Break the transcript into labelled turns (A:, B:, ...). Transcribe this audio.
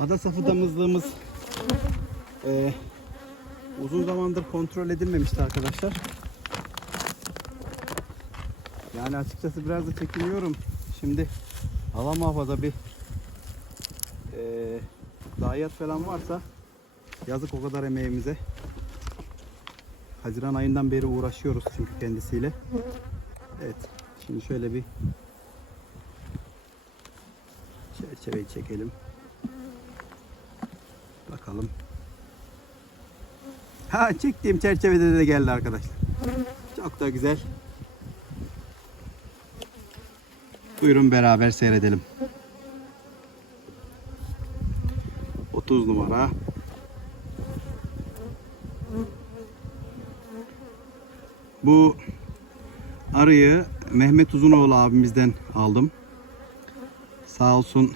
A: Ada safı damızlığımız e, uzun zamandır kontrol edilmemişti arkadaşlar. Yani açıkçası biraz da çekiniyorum. Şimdi hava muhafaza bir e, zayiat falan varsa yazık o kadar emeğimize. Haziran ayından beri uğraşıyoruz çünkü kendisiyle. Evet. Şimdi şöyle bir çerçeveyi çekelim. Bakalım. Ha çektiğim çerçevede de geldi arkadaşlar. Çok da güzel. Buyurun beraber seyredelim. 30 numara. Bu arıyı Mehmet Uzunoğlu abimizden aldım. Sağ olsun